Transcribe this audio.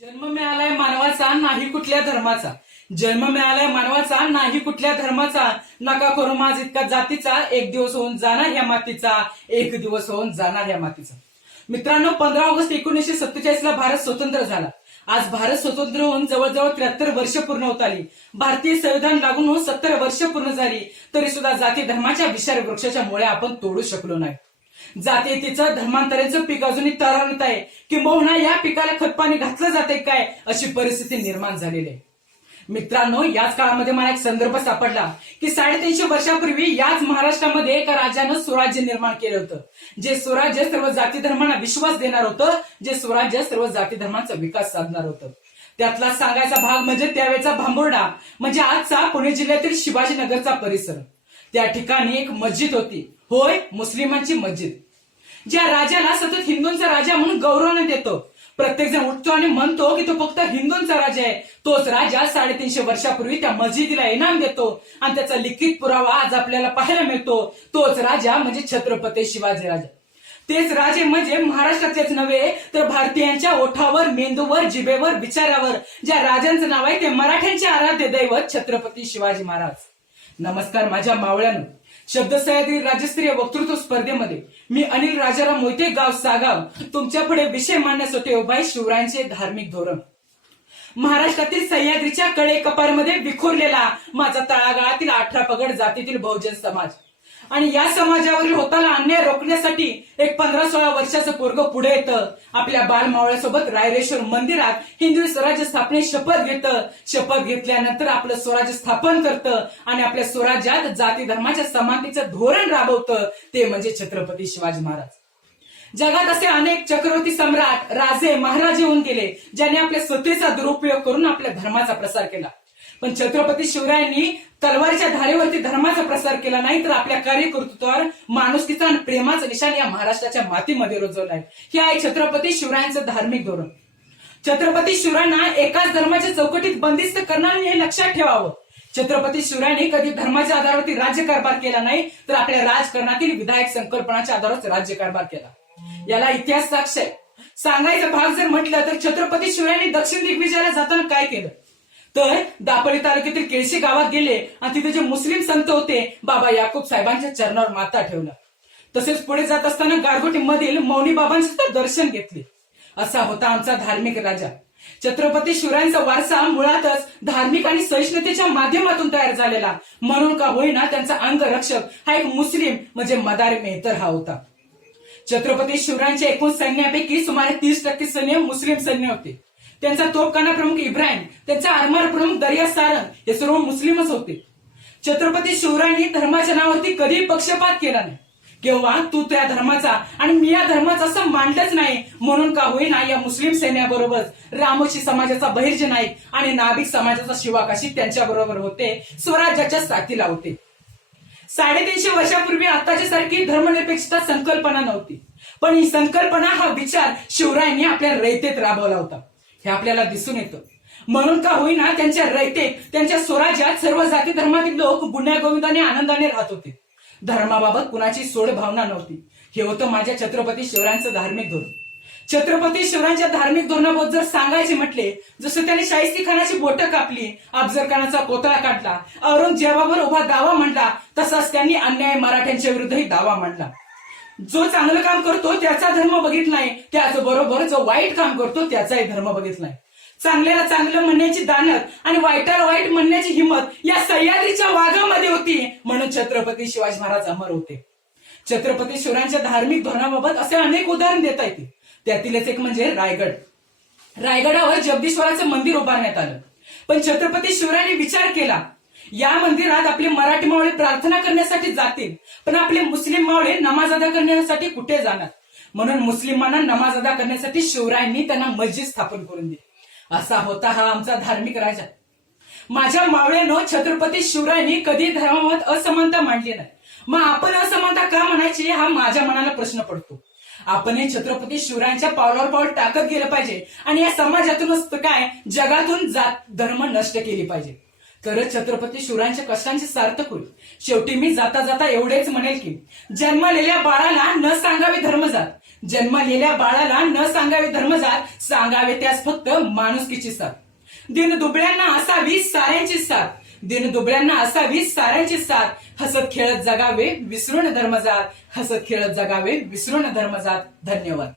जन्म मिळालाय मानवाचा नाही कुठल्या धर्माचा. जन्म मिळालाय मानवाचा नाही कुठल्या धर्माचा. नका करू माझ इतका जातीचा. एक दिवस होऊन जाणार ह्या मातीचा. एक दिवस होऊन जाणार ह्या मातीचा. मित्रांनो, 15 ऑगस्ट 1947 ला भारत स्वतंत्र झाला. आज भारत स्वतंत्र होऊन जवळजवळ 73 वर्ष पूर्ण होत आली. भारतीय संविधान लागून होऊन 70 वर्ष पूर्ण झाली. तरी सुद्धा जाती धर्माच्या विषारी वृक्षाच्या मुळे आपण तोडू शकलो नाही. जातीयतेचं धर्मांतराचं पीक अजूनही तरळत आहे. किंबहुना या पिकाला खतपाणी घातलं जाते काय अशी परिस्थिती निर्माण झालेली आहे. मित्रांनो, याच काळामध्ये मला एक संदर्भ सापडला की 350 वर्षापूर्वी याच महाराष्ट्रामध्ये एका राजानं स्वराज्य निर्माण केलं होतं. जे स्वराज्य सर्व जाती धर्मांना विश्वास देणार होतं. जे स्वराज्य सर्व जाती धर्मांचा विकास साधणार होतं. त्यातला सांगायचा भाग म्हणजे त्यावेळेचा भांबुर्डा, म्हणजे आजचा पुणे जिल्ह्यातील शिवाजीनगरचा परिसर. त्या ठिकाणी एक मस्जिद होती. होय, मुस्लिमांची मस्जिद. ज्या राजाला सतत हिंदूंचा राजा म्हणून गौरवण्यात येतो. प्रत्येक जण उठतो आणि म्हणतो की तो फक्त हिंदूंचा राजा आहे. तोच राजा 350 वर्षापूर्वी त्या मस्जिदीला इनाम देतो आणि त्याचा लिखित पुरावा आज आपल्याला पाहायला मिळतो. तोच राजा म्हणजे छत्रपती शिवाजीराजा. तेच राजे म्हणजे महाराष्ट्राचेच नव्हे तर भारतीयांच्या ओठावर, मेंदूवर, जिभेवर, विचारावर ज्या राजांचं नाव आहे ते मराठ्यांचे आराध्य दैवत छत्रपती शिवाजी महाराज. नमस्कार माझ्या मावळ्यांनो. शब्दसह्याद्री राज्यस्तरीय वक्तृत्व स्पर्धेमध्ये मी अनिल राजाराम मोहिते, गाव सागाव, तुमच्या पुढे विषय मांडण्यास होते उभा आहे शिवरायांचे धार्मिक धोरण. महाराष्ट्रातील सह्याद्रीच्या कडेकपारमध्ये विखुरलेला माझा तळागाळातील 18 पगड जातीतील बहुजन समाज आणि या समाजावरील होताला अन्याय रोखण्यासाठी एक 15-16 वर्षाचं पोरग पुढे येतं. आपल्या बालमावळ्यासोबत रायरेश्वर मंदिरात हिंदवी स्वराज्य स्थापनेची शपथ घेतं. शपथ घेतल्यानंतर आपलं स्वराज्य स्थापन करतं आणि आपल्या स्वराज्यात जाती धर्माच्या समानतेचं धोरण राबवतं. ते म्हणजे छत्रपती शिवाजी महाराज. जगात असे अनेक चक्रवर्ती सम्राट, राजे, महाराजे होऊन गेले ज्यांनी आपल्या सत्तेचा दुरुपयोग करून आपल्या धर्माचा प्रसार केला. पण छत्रपती शिवरायांनी तलवारीच्या धारेवरती धर्माचा प्रसार केला नाही, तर आपल्या कार्यकर्तृत्वावर माणुसकीचा आणि प्रेमाचं निशाण या महाराष्ट्राच्या मातीमध्ये रुजवलाय. हे आहे छत्रपती शिवरायांचं धार्मिक धोरण. छत्रपती शिवरायांना एकाच धर्माच्या चौकटीत बंदिस्त करणार हे लक्षात ठेवावं. छत्रपती शिवरायांनी कधी धर्माच्या आधारावरती राज्यकारभार केला नाही, तर आपल्या राजकारणातील विधायक संकल्पनाच्या आधारावर राज्यकारभार केला. याला इतिहास साक्ष आहे. सांगायचा भाग जर म्हटलं तर छत्रपती शिवरायांनी दक्षिण दिग्विजयाला जाताना काय केलं, तर दापोली तालुक्यातील केळशी गावात गेले आणि तिथे जे मुस्लिम संत होते बाबा याकूब साहेबांच्या चरणावर माथा ठेवला. तसेच पुढे जात असताना गारगोटी मधील मौनी बाबांचं दर्शन घेतले. असा होता आमचा धार्मिक राजा. छत्रपती शिवरायांचा वारसा मुळातच धार्मिक आणि सहिष्णुतेच्या माध्यमातून तयार झालेला. म्हणून का होईना त्यांचा अंगरक्षक हा एक मुस्लिम म्हणजे मदार मेहतर हा होता. छत्रपती शिवरायांच्या एकूण सैन्यापैकी सुमारे 30% सैन्य मुस्लिम सैन्य होते. त्यांचा तोफखाना प्रमुख इब्राहिम, त्यांचा आरमार प्रमुख दर्या सारंग हे सर्व मुस्लिमच होते. छत्रपती शिवरायांनी धर्माच्या नावावरती कधीही पक्षपात केला नाही किंवा तू त्या धर्माचा आणि मी या धर्माचा असं मांडलंच नाही. म्हणून का होईना या मुस्लिम सैन्याबरोबर रामोशी समाजाचा बहिर्ज नाईक आणि नाभिक समाजाचा शिवाकाशी त्यांच्या बरोबर होते. स्वराज्याच्या साथीला होते. 350 वर्षापूर्वी आताच्या सारखी धर्मनिरपेक्षता संकल्पना नव्हती, पण ही संकल्पना, हा विचार शिवरायांनी आपल्या रयतेत राबवला होता. हे आपल्याला दिसून येतं. म्हणून का होईना त्यांच्या रयतेत, त्यांच्या स्वराज्यात सर्व जाती धर्मातील लोक गुण्यागोविंदाने आनंदाने राहत होते. धर्माबाबत कुणाची सोड भावना नव्हती. हे होतं माझ्या छत्रपती शिवरायांचं धार्मिक धोरण. छत्रपती शिवरायांच्या धार्मिक धोरणाबद्दल जर सांगायचे म्हटले, जसं त्यांनी शाहिस्ती खानाची बोटं कापली, अफजल खानाचा कोतळा काढला, औरंगजेबावर उभा दावा मांडला, तसाच त्यांनी अन्याय मराठ्यांच्या विरुद्धही दावा मांडला. जो चांगलं काम करतो त्याचा धर्म बघितलाय, त्याचबरोबर जो वाईट काम करतो त्याचाही धर्म बघितलाय. चांगल्याला चांगलं म्हणण्याची दानत आणि वाईटाला वाईट म्हणण्याची हिंमत या सह्याद्रीच्या वाघामध्ये होती. म्हणून छत्रपती शिवाजी महाराज अमर होते. छत्रपती शिवरायांच्या धार्मिक धोरणाबाबत असे अनेक उदाहरण देता येतील. त्यातीलच एक म्हणजे रायगड. रायगडावर जगदीश्वराचं मंदिर उभारण्यात आलं. पण छत्रपती शिवरायांनी विचार केला, या मंदिरात आपले मराठी मावळे प्रार्थना करण्यासाठी जातील, पण आपले मुस्लिम मावळे नमाज अदा करण्यासाठी कुठे जाणार. म्हणून मुस्लिमांना नमाज अदा करण्यासाठी शिवरायांनी त्यांना मस्जिद स्थापन करून दिली. असा होता हा आमचा धार्मिक राजा. माझ्या मावळ्यांनो, छत्रपती शिवरायांनी कधी धर्माबाबत असमानता मांडली नाही. मग आपण असमानता का म्हणायची हा माझ्या मनाला प्रश्न पडतो. आपण हे छत्रपती शिवरायांच्या पावलावर पाऊल टाकत गेलं पाहिजे आणि या समाजातूनच काय जगातून जात धर्म नष्ट केली पाहिजे, तरच छत्रपती शिवरायांच्या कष्टांचे सार्थक होईल. शेवटी मी जाता जाता एवढेच म्हणेल की जन्मलेल्या बाळाला न सांगावे धर्मजात, जन्मलेल्या बाळाला न सांगावे धर्मजात, सांगावे त्यास फक्त माणुसकीची साथ। दिन दुबळ्यांना असावी साऱ्यांची साथ, दिन दुबळ्यांना असावी साऱ्यांची साथ, हसत खेळत जगावे विसरून धर्मजात, हसत खेळत जगावे विसरून धर्मजात। धन्यवाद।